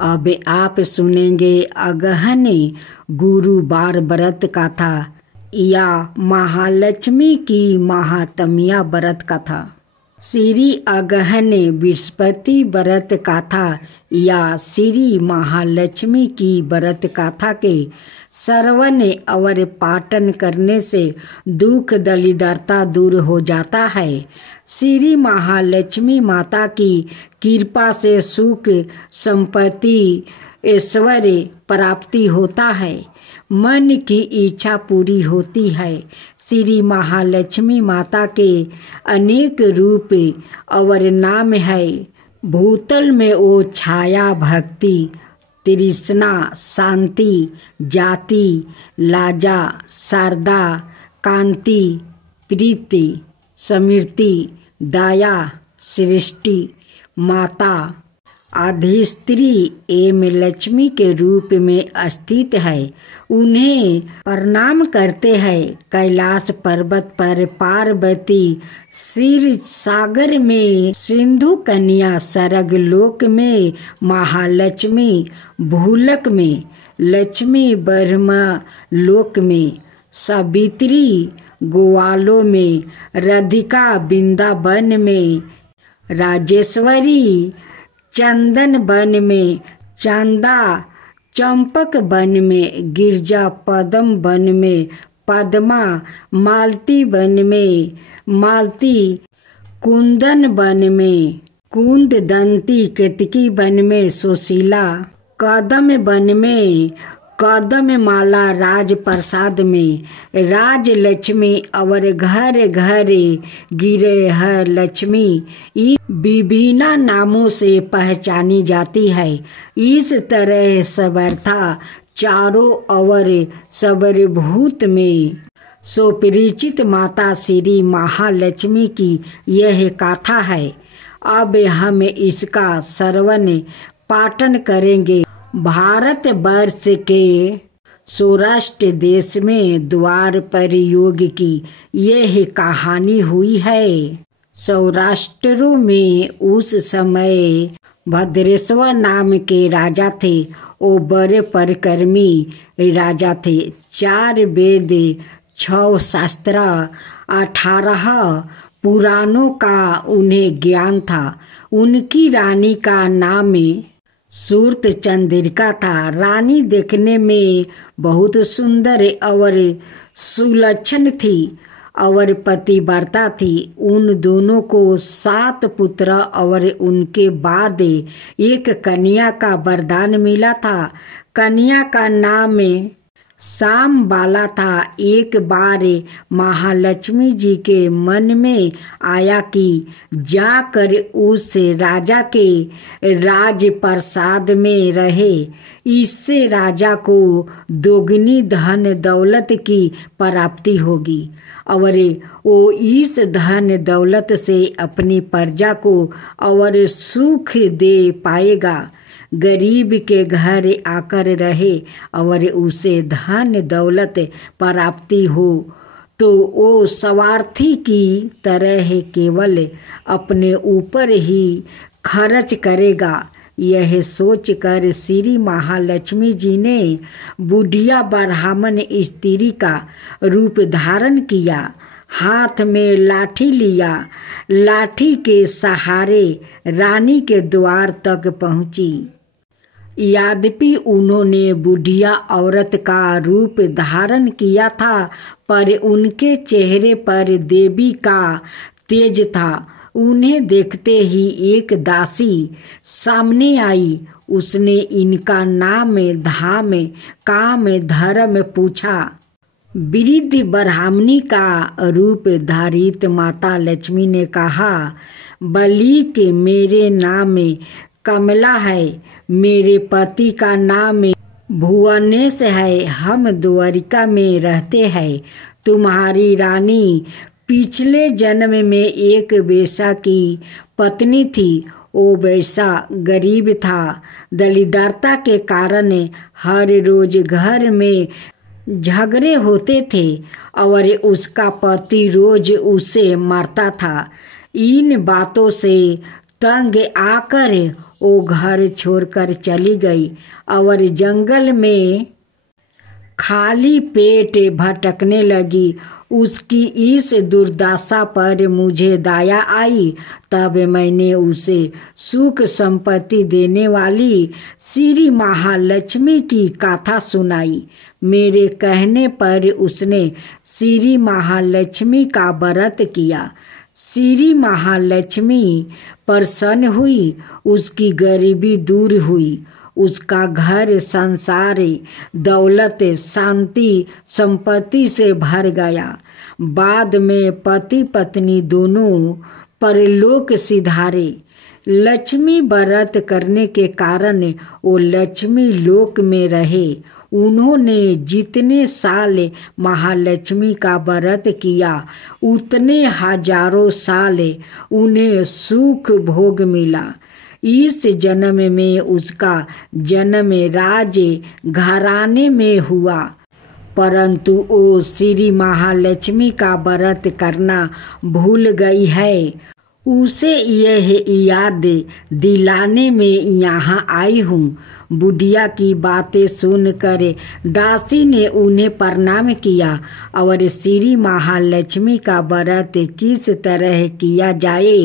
अब आप सुनेंगे अगहन गुरुवार व्रत कथा या महालक्ष्मी की महात्म्य व्रत कथा। श्री अगहन बृहस्पति व्रत कथा या श्री महालक्ष्मी की व्रत कथा के श्रवण और पाठन करने से दुख दरिद्रता दूर हो जाता है। श्री महालक्ष्मी माता की कृपा से सुख संपत्ति ऐश्वर्य प्राप्ति होता है, मन की इच्छा पूरी होती है। श्री महालक्ष्मी माता के अनेक रूप और नाम है। भूतल में वो छाया भक्ति, तृष्णा, शांति, जाति, लाजा, शारदा, कांति, प्रीति, समृद्धि, दया, सृष्टि, माता, आदिस्त्री एवं लक्ष्मी के रूप में स्थित है। उन्हें प्रणाम करते हैं। कैलाश पर्वत पर पार्वती, क्षीर सागर में सिंधु कन्या, स्वर्ग लोक में महालक्ष्मी, भूलोक में लक्ष्मी, ब्रह्मा लोक में सावित्री, गोवालों में राधिका, वृंदावन में राजेश्वरी, चंदन वन में चंदा, चंपक वन में गिरजा, पद्म वन में पद्मा, मालती वन में मालती, कुंदन वन में कुंद दंती, केतकी वन में सुशीला, कदम वन में कदम माला, राज प्रसाद में राज लक्ष्मी और घर घर गिरे है लक्ष्मी। विभिन्न नामों से पहचानी जाती है। इस तरह सर्वथा चारों ओर सर्वभूत में सुपरिचित माता श्री महालक्ष्मी की यह कथा है। अब हम इसका श्रवण पाठन करेंगे। भारत वर्ष के सौराष्ट्र देश में द्वार पर योग की यह कहानी हुई है। सौराष्ट्र में उस समय भद्रेश्वर नाम के राजा थे। वो बड़े परिक्रमी राजा थे। 4 वेद, 6 शास्त्र, 18 पुराणों का उन्हें ज्ञान था। उनकी रानी का नाम सूरत चंद्रिका था। रानी देखने में बहुत सुंदर और सुलक्षण थी और पतिव्रता थी। उन दोनों को 7 पुत्र और उनके बाद एक कन्या का वरदान मिला था। कन्या का नाम शाम बाला था। एक बार महालक्ष्मी जी के मन में आया कि जाकर उस राजा के राज प्रसाद में रहे। इससे राजा को दोगुनी धन दौलत की प्राप्ति होगी और वो इस धन दौलत से अपनी प्रजा को और सुख दे पाएगा। गरीब के घर आकर रहे और उसे धन दौलत प्राप्ति हो तो वो स्वार्थी की तरह केवल अपने ऊपर ही खर्च करेगा। यह सोचकर श्री महालक्ष्मी जी ने बुढ़िया ब्राह्मण स्त्री का रूप धारण किया। हाथ में लाठी लिया। लाठी के सहारे रानी के द्वार तक पहुंची। यद्यपि उन्होंने बुढ़िया औरत का रूप धारण किया था, पर उनके चेहरे पर देवी का तेज था। उन्हें देखते ही एक दासी सामने आई। उसने इनका नाम, धाम, काम, धर्म पूछा। वृद्ध ब्राह्मणी का रूप धारित माता लक्ष्मी ने कहा, बलि के मेरे नाम कमला है। मेरे पति का नाम भुवनेश है। हम द्वारिका में रहते हैं। तुम्हारी रानी पिछले जन्म में एक वेश्या की पत्नी थी। वो वेश्या गरीब था। दरिद्रता के कारण हर रोज घर में झगड़े होते थे और उसका पति रोज उसे मारता था। इन बातों से तंग आकर वो घर छोड़कर चली गई और जंगल में खाली पेट भटकने लगी। उसकी इस दुर्दशा पर मुझे दया आई, तब मैंने उसे सुख संपत्ति देने वाली श्री महालक्ष्मी की कथा सुनाई। मेरे कहने पर उसने श्री महालक्ष्मी का व्रत किया। श्री महालक्ष्मी प्रसन्न हुई, उसकी गरीबी दूर हुई, उसका घर संसार दौलत शांति संपत्ति से भर गया। बाद में पति पत्नी दोनों परलोक सिधारे। लक्ष्मी व्रत करने के कारण वो लक्ष्मी लोक में रहे। उन्होंने जितने साल महालक्ष्मी का व्रत किया उतने हजारों साल उन्हें सुख भोग मिला। इस जन्म में उसका जन्म राज घराने में हुआ, परंतु वो श्री महालक्ष्मी का व्रत करना भूल गई है। उसे यह याद दिलाने में यहाँ आई हूँ। बुढ़िया की बातें सुनकर दासी ने उन्हें प्रणाम किया और श्री महालक्ष्मी का व्रत किस तरह किया जाए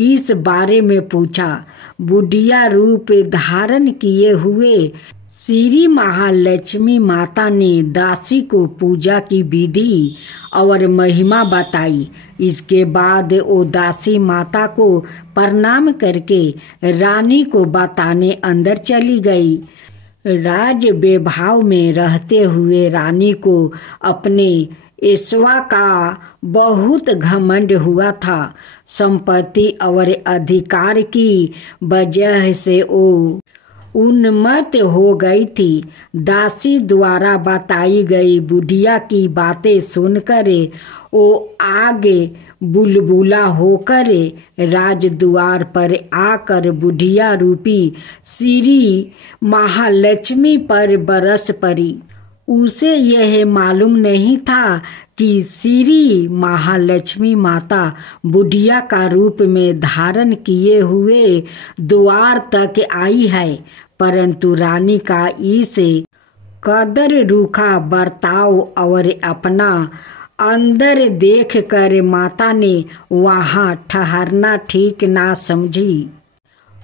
इस बारे में पूछा। बुढ़िया रूप धारण किए हुए श्री महालक्ष्मी माता ने दासी को पूजा की विधि और महिमा बताई। इसके बाद वो दासी माता को प्रणाम करके रानी को बताने अंदर चली गई। राज वैभव में रहते हुए रानी को अपने ईश्वा का बहुत घमंड हुआ था। संपत्ति और अधिकार की वजह से वो उन्मत्त हो गई थी। दासी द्वारा बताई गई बुढ़िया की बातें सुनकर वो आगे बुलबुला होकर राजद्वार पर आकर बुढ़िया रूपी श्री महालक्ष्मी पर बरस पड़ी। उसे यह मालूम नहीं था कि श्री महालक्ष्मी माता बुढ़िया का रूप में धारण किए हुए द्वार तक आई है, परंतु रानी का इस कदर रूखा बर्ताव और अपना अंदर देखकर माता ने वहाँ ठहरना ठीक ना समझी।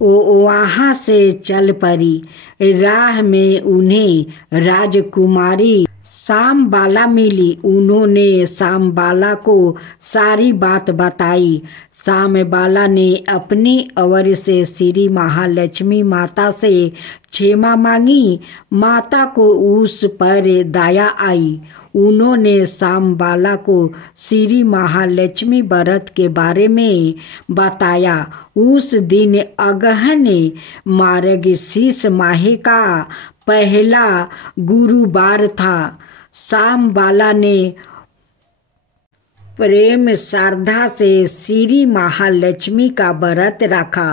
वो वहाँ से चल पड़ी। राह में उन्हें राजकुमारी शामबाला मिली। उन्होंने शामबाला को सारी बात बताई। शामबाला ने अपनी ओर से श्री महालक्ष्मी माता से क्षमा मांगी। माता को उस पर दया आई। उन्होंने शामबाला को श्री महालक्ष्मी व्रत के बारे में बताया। उस दिन अगहन मार्गशीर्ष माह का पहला गुरुवार था। शामबाला ने प्रेम श्रद्धा से श्री महालक्ष्मी का व्रत रखा।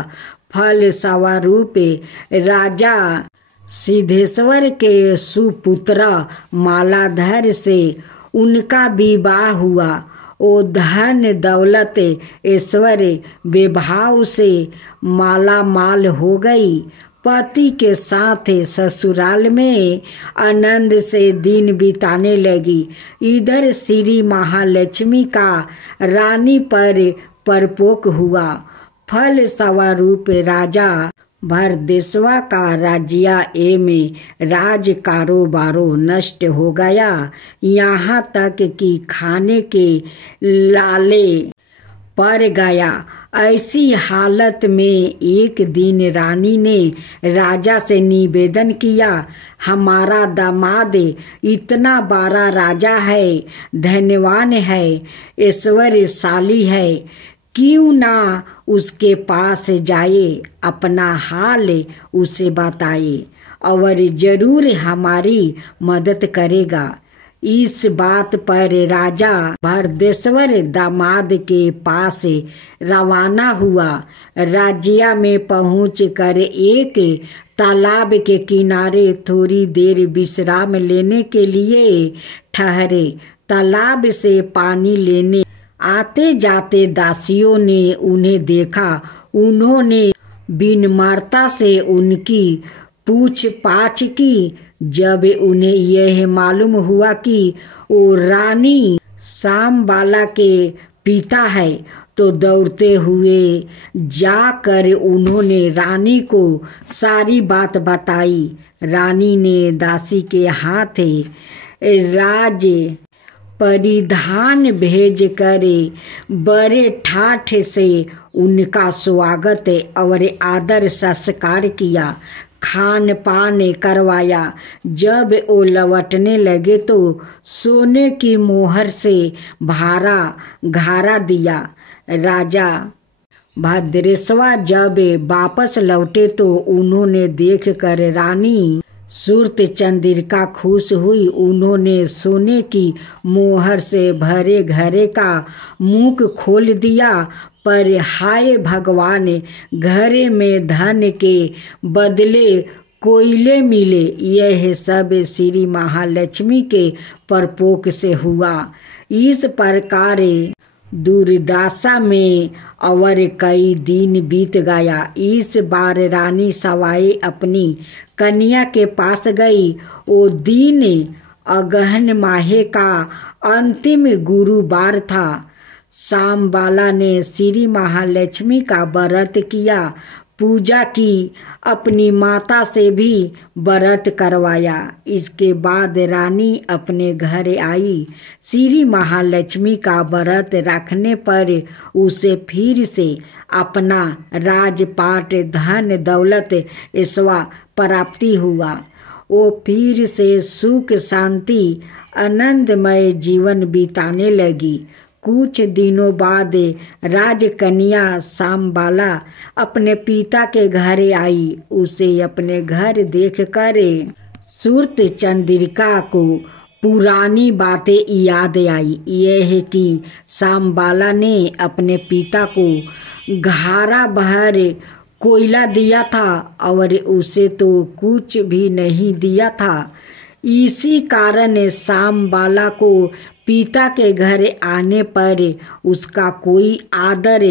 फल स्वरूप राजा सिद्धेश्वर के सुपुत्र मालाधर से उनका विवाह हुआ। वो धन दौलत ऐश्वर्य वैभव से मालामाल हो गई। पति के साथ ससुराल में आनंद से दिन बिताने लगी। इधर श्री महालक्ष्मी का रानी पर परपोक हुआ। फल स्वरूप राजा भरदेशवा का राज्य में राज कारोबारो नष्ट हो गया। यहाँ तक कि खाने के लाले पड़ गया। ऐसी हालत में एक दिन रानी ने राजा से निवेदन किया, हमारा दामाद इतना बड़ा राजा है, धनवान है, ऐश्वर्यशाली है, क्यों ना उसके पास जाए, अपना हाल उसे बताए और जरूर हमारी मदद करेगा। इस बात पर राजा भरदेश्वर दामाद के पास रवाना हुआ। राज्य में पहुंचकर एक तालाब के किनारे थोड़ी देर विश्राम लेने के लिए ठहरे। तालाब से पानी लेने आते जाते दासियों ने उन्हें देखा। उन्होंने विनम्रता से उनकी पूछ पाछ की। जब उन्हें यह मालूम हुआ कि वो रानी शामबाला के पिता है तो दौड़ते हुए जाकर उन्होंने रानी को सारी बात बताई। रानी ने दासी के हाथ राज परिधान भेज कर बड़े ठाठ से उनका स्वागत और आदर संस्कार किया, खान पान करवाया। जब वो लौटने लगे तो सोने की मोहर से भारा घारा दिया। राजा भद्रेश्वर जब वापस लौटे तो उन्होंने देखकर रानी सूरत चंद्रिका खुश हुई। उन्होंने सोने की मोहर से भरे घरे का मुख खोल दिया, पर हाय भगवान, घरे में धन के बदले कोयले मिले। यह सब श्री महालक्ष्मी के प्रकोप से हुआ। इस प्रकार दुर्दशा में और कई दिन बीत गया। इस बार रानी सवाई अपनी कन्या के पास गई। वो दिन अगहन माहे का अंतिम गुरुवार था। शामबाला ने श्री महालक्ष्मी का व्रत किया, पूजा की, अपनी माता से भी व्रत करवाया। इसके बाद रानी अपने घर आई। श्री महालक्ष्मी का व्रत रखने पर उसे फिर से अपना राजपाट, धन दौलत, ऐश्वर्य प्राप्ति हुआ। वो फिर से सुख शांति आनंदमय जीवन बिताने लगी। कुछ दिनों बाद राजकन्या शामबाला अपने पिता के घर आई। उसे अपने घर देखकर सूरत चंद्रिका को पुरानी बातें याद आई। यह कि शामबाला ने अपने पिता को घारा भर कोयला दिया था और उसे तो कुछ भी नहीं दिया था। इसी कारण शामबाला को पिता के घर आने पर उसका कोई आदर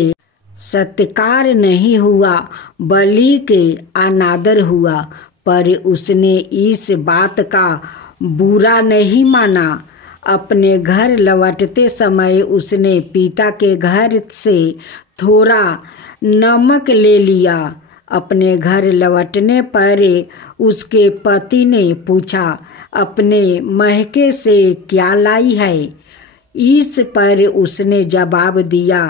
सत्कार नहीं हुआ, बल्कि अनादर हुआ। पर उसने इस बात का बुरा नहीं माना। अपने घर लौटते समय उसने पिता के घर से थोड़ा नमक ले लिया। अपने घर लौटने पर उसके पति ने पूछा, अपने महके से क्या लाई है? इस पर उसने जवाब दिया,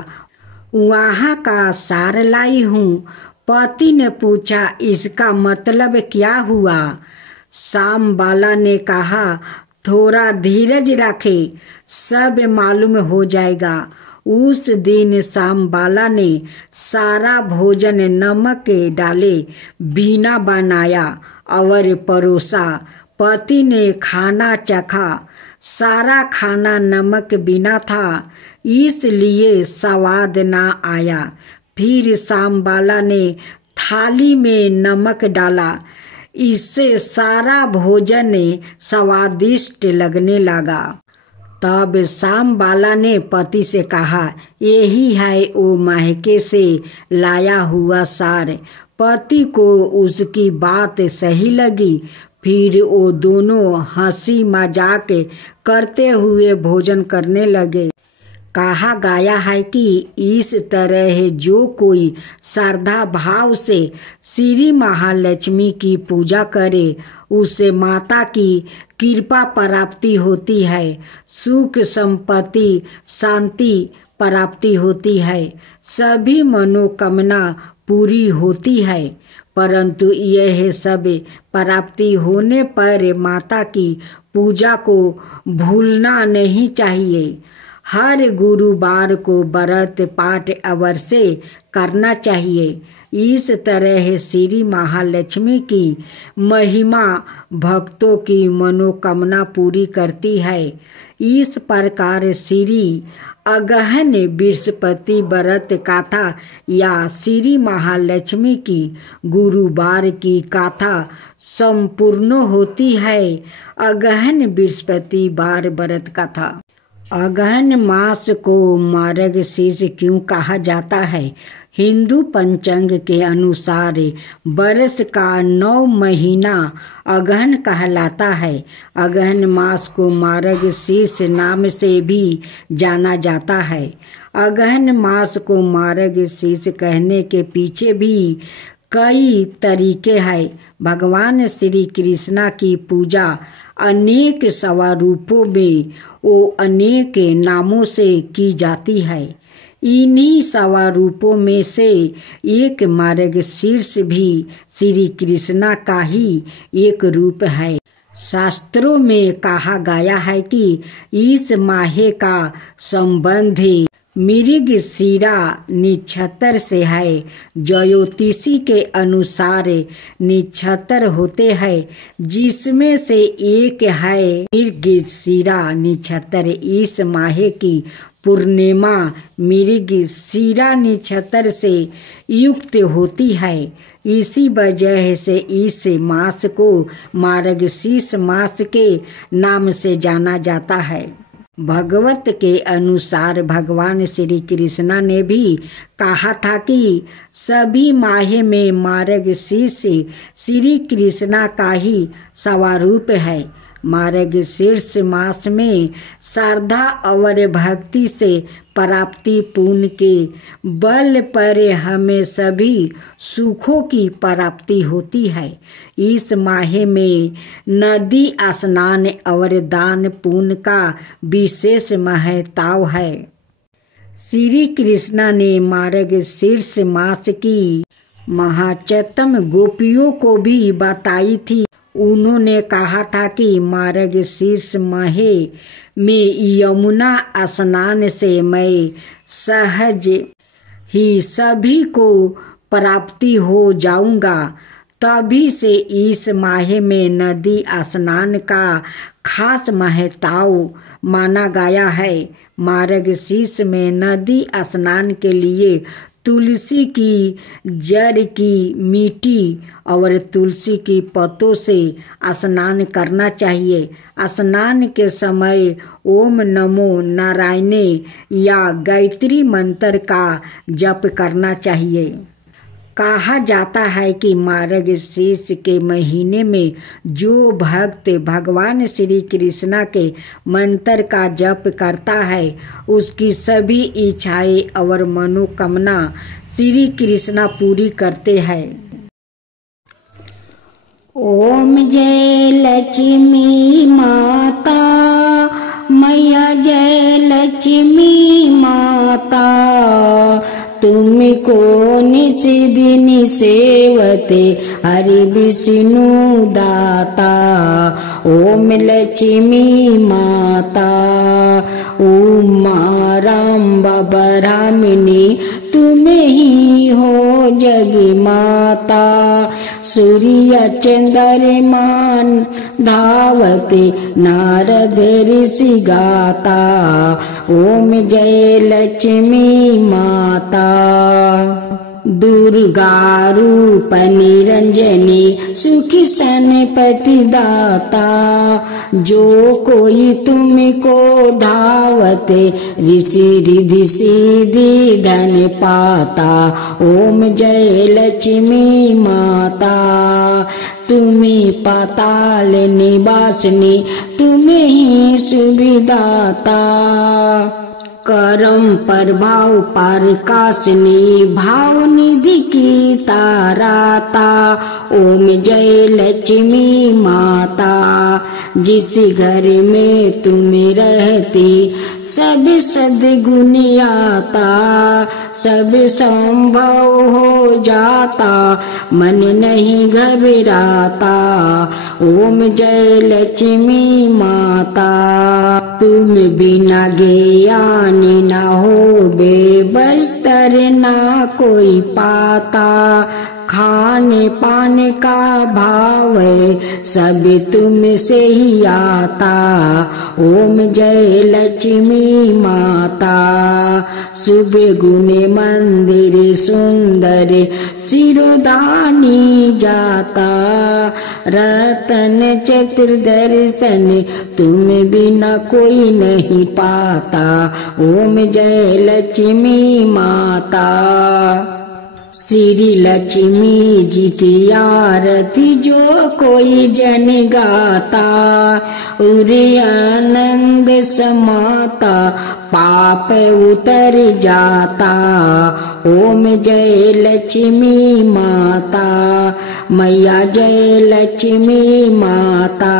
वहाँ का सार लाई हूँ। पति ने पूछा, इसका मतलब क्या हुआ? शामबाला ने कहा, थोड़ा धीरज रखे, सब मालूम हो जाएगा। उस दिन शामबाला ने सारा भोजन नमक डाले बिना बनाया और परोसा। पति ने खाना चखा। सारा खाना नमक बिना था, इसलिए स्वाद ना आया। फिर शामबाला ने थाली में नमक डाला। इससे सारा भोजन स्वादिष्ट लगने लगा। तब शामबाला ने पति से कहा, यही है वो महके से लाया हुआ सार। पति को उसकी बात सही लगी। फिर वो दोनों हंसी मजाक करते हुए भोजन करने लगे। कहा गया है कि इस तरह जो कोई श्रद्धा भाव से श्री महालक्ष्मी की पूजा करे, उसे माता की कृपा प्राप्ति होती है, सुख संपत्ति शांति प्राप्ति होती है, सभी मनोकामना पूरी होती है। परंतु यह सब प्राप्ति होने पर माता की पूजा को भूलना नहीं चाहिए। हर गुरुवार को व्रत पाठ अवश्य करना चाहिए। इस तरह श्री महालक्ष्मी की महिमा भक्तों की मनोकामना पूरी करती है। इस प्रकार श्री अगहन बृहस्पति व्रत कथा या श्री महालक्ष्मी की गुरुवार की कथा संपूर्ण होती है। अगहन बृहस्पति वार व्रत कथा। अगहन मास को मार्गशीर्ष क्यों कहा जाता है? हिंदू पंचांग के अनुसार बरस का 9 महीना अगहन कहलाता है। अगहन मास को मार्गशीर्ष नाम से भी जाना जाता है। अगहन मास को मार्गशीर्ष कहने के पीछे भी कई तरीके हैं। भगवान श्री कृष्णा की पूजा अनेक स्वरूपों में वो अनेक नामों से की जाती है। इन्हीं स्वरूपों में से एक मार्गशीर्ष भी श्री कृष्णा का ही एक रूप है। शास्त्रों में कहा गया है कि इस माह का संबंध मृगशिरा नक्षत्र से है। ज्योतिषी के अनुसार नक्षत्र होते हैं जिसमें से एक है मृगशिरा नक्षत्र। इस माह की पूर्णिमा मृगशिरा नक्षत्र से युक्त होती है। इसी वजह से इस मास को मार्गशीर्ष मास के नाम से जाना जाता है। भगवत के अनुसार भगवान श्री कृष्णा ने भी कहा था कि सभी माह में मार्गशीर्ष श्री कृष्णा का ही स्वरूप है। मार्गशीर्ष मास में श्रद्धा और भक्ति से प्राप्ति पुण्य के बल पर हमें सभी सुखों की प्राप्ति होती है। इस माह में नदी स्नान और दान पुण्य का विशेष महत्व है। श्री कृष्णा ने मार्गशीर्ष मास की महात्म्य गोपियों को भी बताई थी। उन्होंने कहा था कि मार्गशीर्ष माह में यमुना स्नान से मैं सहज ही सभी को प्राप्ति हो जाऊंगा। तभी से इस माह में नदी स्नान का खास महत्व माना गया है। मार्गशीर्ष में नदी स्नान के लिए तुलसी की जड़ की मिट्टी और तुलसी की पत्तों से स्नान करना चाहिए। स्नान के समय ओम नमो नारायणे या गायत्री मंत्र का जप करना चाहिए। कहा जाता है कि मार्गशीर्ष के महीने में जो भक्त भगवान श्री कृष्णा के मंत्र का जप करता है उसकी सभी इच्छाएं और मनोकामना श्री कृष्णा पूरी करते हैं। ओम जय लक्ष्मी माता मैया, जय लक्ष्मी माता, तुमको निस दिन सेवते हरि विष्णु दाता। ओम लक्ष्मी माता उमा राम बरामिनी, तुम ही हो जग माता। सूर्य चंद्रमान धावते नारद ऋषि गाता। ओम जय लक्ष्मी माता। दुर्गा रूप निरंजनी सुखी सनपति दाता। जो कोई तुमको धावते ऋषि रिधि सिद्धि धन पाता। ओम जय लक्ष्मी माता। तुम्ही पाताल निवासिनी, तुम्हें ही सुविदाता। करम प्रभाव प्रकाशिनी, भाव निधि की ताराता। ओम जय लक्ष्मी माता। जिस घर में तुम रहती सब सद्गुण आता। सब संभव हो जाता, मन नहीं घबराता। ओम जय लक्ष्मी माता। तुम बिना ज्ञान ना हो बेबस्तर ना कोई पाता। खाने पाने का भाव सब तुम से ही आता। ओम जय लक्ष्मी माता। शुभ गुण मंदिर सुंदर चिरदानी जाता। रतन चतुर्दर्शन तुम बिना कोई नहीं पाता। ओम जय लक्ष्मी माता। श्री लक्ष्मी जी की आरती जो कोई जन गाता, उरे आनंद समाता पाप उतर जाता। ओम जय लक्ष्मी माता, मैया जय लक्ष्मी माता।